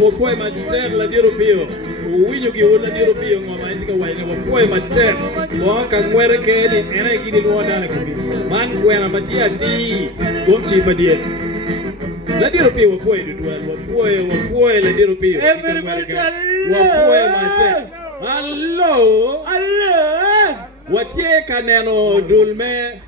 Wapue mater la diro pio uwinyo gi la diro pio ngoma indika waine wapue mater waka ngwere kedi ene gidi luonda na kubi man kwena matia ti gomchi padie la diro pio wapue duduan wapue la diro pio wapue mater allo watie kaneno dulme